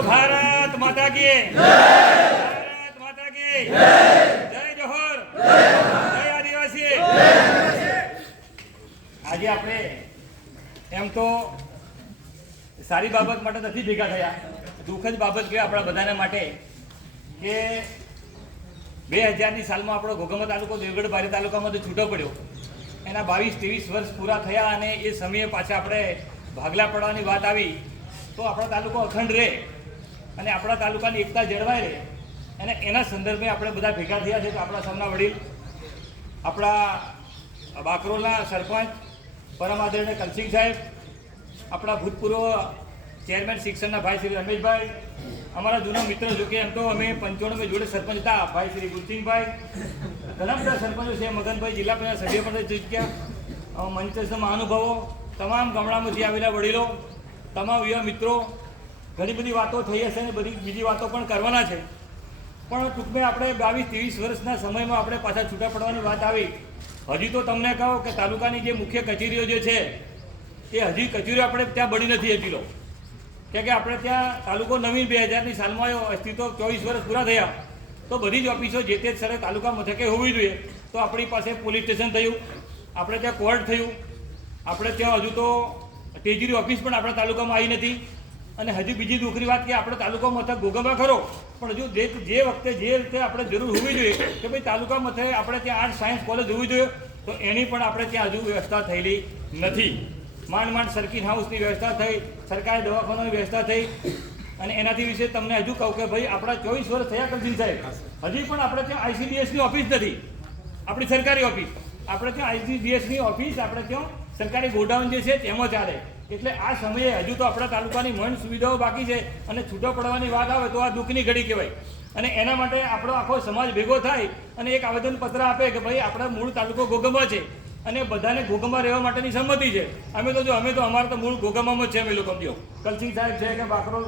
બોલો ભારત માતા કી ભારત માતા કી જય જોહર. જય આદિવાસી. આજે આપણે એમ તો સારી બાબત માટે નથી ભેગા થયા. દુઃખદ બાબત કે આપણા બધાને માટે કે બે હજારની સાલમાં આપણો ઘોઘામાં તાલુકો દેવગઢ બારી તાલુકામાંથી છૂટો પડ્યો. એના બાવીસ ત્રેવીસ વર્ષ પૂરા થયા અને એ સમયે પાછા આપણે ભાગલા પડવાની વાત આવી. તો આપણો તાલુકો અખંડ રહે. અને આપણા તાલુકાની એકતા જળવાઈ રહે. અને એના સંદર્ભે આપણે બધા ભેગા થયા છે તો આપણા સૌના વડીલ, આપણા બાકરોલના સરપંચ, પરમ આદરણીય કલસિંહ સાહેબ, આપણા ભૂતપૂર્વ ચેરમેન શિક્ષણના ભાઈ શ્રી રમેશભાઈ, અમારા જૂના મિત્ર જો કે એમ તો અમે પંચાણું જોડે સરપંચ હતા ભાઈ શ્રી ગુલસિંહભાઈ ઘણા બધા સરપંચો છે, મગનભાઈ જિલ્લા પંચાયત સભ્ય પણ થઈ ચૂક્યા મંચસ્થ મહાનુભાવો, તમામ ગામડામાંથી આવેલા વડીલો, તમામ યુવા મિત્રો ઘણી બધી વાતો થઈ હશે અને બધી બીજી વાતો પણ કરવાના છે. પણ ટૂંકમાં આપણે બાવીસ ત્રેવીસ વર્ષના સમયમાં આપણે પાછા છૂટા પડવાની વાત આવી. હજી તો તમને કહો કે તાલુકાની જે મુખ્ય કચેરીઓ જે છે, એ હજી કચેરીઓ આપણે ત્યાં બની નથી હજી લો કે આપણે ત્યાં તાલુકો નવીન બે હજારની સાલમાં આવ્યો અસ્તિત્વ ચોવીસ વર્ષ પૂરા થયા. તો બધી જ ઓફિસો જે તે સ્થળે તાલુકા મથકે હોવી જોઈએ. તો આપણી પાસે પોલીસ સ્ટેશન થયું, આપણે ત્યાં કોર્ટ થયું. આપણે ત્યાં હજુ તો તેજરી ઓફિસ પણ આપણા તાલુકામાં આવી નથી. અને હજી બીજી દુઃખની વાત કે આપણો તાલુકા મથક ગોગંબા ખરો, પણ હજુ જે વખતે જે રીતે આપણે જરૂર હોવી જોઈએ, કે ભાઈ તાલુકા મથકે આપણે ત્યાં આર્ટ સાયન્સ કોલેજ હોવી જોઈએ, તો એની પણ આપણે ત્યાં હજુ વ્યવસ્થા થયેલી નથી. માંડ માંડ સર્કિટ હાઉસની વ્યવસ્થા થઈ, સરકારી દવાખાનાની વ્યવસ્થા થઈ, અને એનાથી વિશે તમને હજુ કહું કે ભાઈ આપણા ચોવીસ વર્ષ થયા કરશે સાહેબ. હજી પણ આપણે ત્યાં આઈસીડીએસની ઓફિસ નથી. આપણી સરકારી ઓફિસ. આપણે ત્યાં આઈસીડીએસની ઓફિસ, આપણે ત્યાં સરકારી ગોડાઉન જે છે તેમાં ચાલે. એટલે આ સમયે હજુ તો આપણા તાલુકાની મન સુવિધાઓ બાકી છે અને છૂટો પડવાની વાત આવે તો આ દુઃખની ઘડી કહેવાય. અને એના માટે આપણો આખો સમાજ ભેગો થાય અને એક આવેદનપત્ર આપે કે ભાઈ આપણા મૂળ તાલુકો ગોગંબા છે. અને બધાને ઘોગંબા રહેવા માટેની સંમતિ છે. અમે તો જો અમે તો અમારે તો મૂળ ઘોગંબામાં જ છે અમે લોકો જો કલસિંહ સાહેબ છે કે બાકરો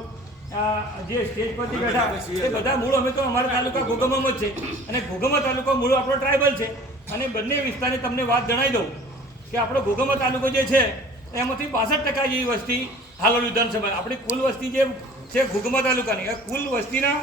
આ જે સ્ટેજ પરથી બેઠા એ બધા મૂળ અમે તો અમારા તાલુકા ઘોગંબામાં જ છે. અને ઘોગંબા તાલુકો મૂળ આપણો ટ્રાઇબલ છે. અને બંને વિસ્તારની તમને વાત જણાવી દઉં કે આપણો ઘોગંબા તાલુકો જે છે એમાંથી બાસઠ ટકા જેવી વસ્તી હાલોલ વિધાનસભા આપણી કુલ વસ્તી જે છે ઘુગમા તાલુકાની કુલ વસ્તીના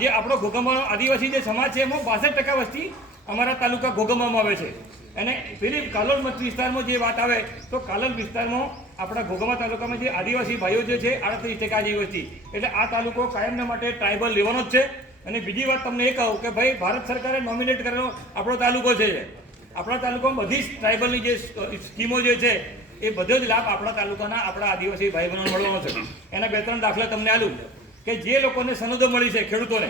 જે આપણો ઘોગમાનો આદિવાસી જે સમાજ છે, એમાં બાસઠ ટકા વસ્તી અમારા તાલુકા ઘોગમામાં આવે છે. અને પેલી કાલોલ વિસ્તારમાં જે વાત આવે, તો કાલોલ વિસ્તારમાં આપણા ઘોગમા તાલુકામાં જે આદિવાસી ભાઈઓ જે છે, આડત્રીસ ટકા જેવી વસ્તી. એટલે આ તાલુકો કાયમના માટે ટ્રાઇબલ લેવાનો જ છે. અને બીજી વાત તમને એ કહું કે ભાઈ, ભારત સરકારે નોમિનેટ કરેલો આપણો તાલુકો છે. આપણા તાલુકામાં બધી જ ટ્રાઇબલની જે સ્કીમો જે છે એ બધો જ લાભ આપણા તાલુકાના આપણા આદિવાસી ભાઈ બહેનો મળવાનો છે. એના બે ત્રણ દાખલા તમને આલું. કે જે લોકોને સનદો મળી છે ખેડૂતોને,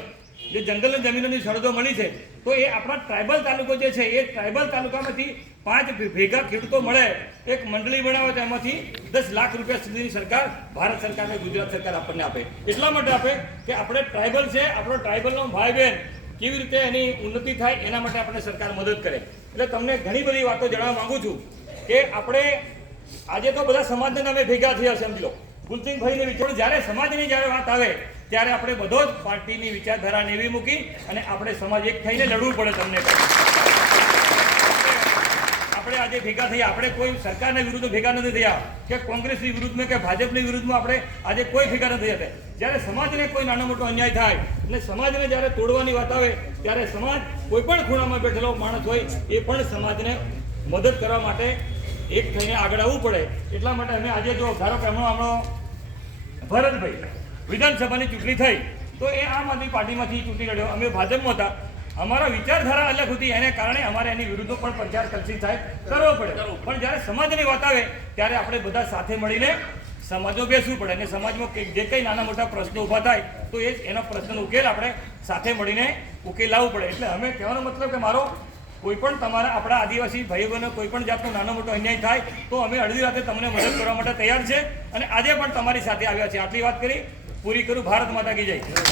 જે જંગલની જમીનોની સરહદો મળી છે, તો એ આપણા ટ્રાઇબલ તાલુકો જે છે, એ ટ્રાઇબલ તાલુકામાંથી પાંચ ભેગા ખેડૂતો મળે. એક મંડળી બનાવે તો એમાંથી દસ લાખ રૂપિયા સુધીની સરકાર ભારત સરકાર અને ગુજરાત સરકાર આપણને આપે. એટલા માટે આપે કે આપણે ટ્રાઇબલ છે, આપણો ટ્રાઇબલનો ભાઈ બહેન કેવી રીતે એની ઉન્નતિ થાય એના માટે આપણે સરકાર મદદ કરે. એટલે તમને ઘણી બધી વાતો જણાવવા માંગુ છું કે આપણે આજે તો બધા સમાજના તમે ભેગા થયા સમજી લો. કુલસિંહભાઈને વિચાર, જ્યારે સમાજની જ્યારે વાત આવે, ત્યારે આપણે બધો જ પાર્ટીની વિચારધારા નેવી મૂકી અને આપણે સમાજ એક થઈને લડવું પડે તમને. આપણે આજે ભેગા થયા. આપણે કોઈ સરકારના વિરુદ્ધ ભેગા નથી થયા કે કોંગ્રેસની વિરુદ્ધમાં કે ભાજપની વિરુદ્ધમાં આપણે આજે કોઈ ભેગા નથી થયા. જ્યારે સમાજને કોઈ નાનો મોટો અન્યાય થાય, એટલે સમાજને જ્યારે તોડવાની વાત આવે, ત્યારે સમાજ કોઈ પણ ખૂણામાં બેઠેલો માણસ હોય, એ પણ સમાજને મદદ કરવા માટે એક થઈને આગળ આવવું પડે. એટલા માટે અમે આજે જો ધારો કે હમણાં હમણાં ભરતભાઈ વિધાનસભાની ચૂંટણી થઈ તો એ આમ આદમી પાર્ટીમાંથી ચૂંટણી લડ્યો. અમે ભાજપમાં હતા. અમારા વિચારધારા અલગ હતી. એને કારણે અમારે એની વિરુદ્ધ પણ પ્રચાર કલસી થાય કરવો પડે. પણ જ્યારે સમાજની વાત આવે ત્યારે આપણે બધા સાથે મળીને સમાજો બેસવું પડે અને સમાજમાં જે કંઈ નાના મોટા પ્રશ્નો ઊભા થાય તો એ એના એનો પ્રશ્નનો ઉકેલ આપણે સાથે મળીને ઉકેલ લાવવો પડે. એટલે અમે કહેવાનો મતલબ કે મારો કોઈ પણ તમારા આપણા આદિવાસી ભાઈ બહેનો કોઈ પણ જાતનો નાનો મોટો અન્યાય થાય, તો અમે અડધી રાતે તમને મદદ કરવા માટે તૈયાર છે. અને આજે પણ તમારી સાથે આવ્યા છે આટલી વાત કરી. પૂરી કરું. ભારત માતા કી જય.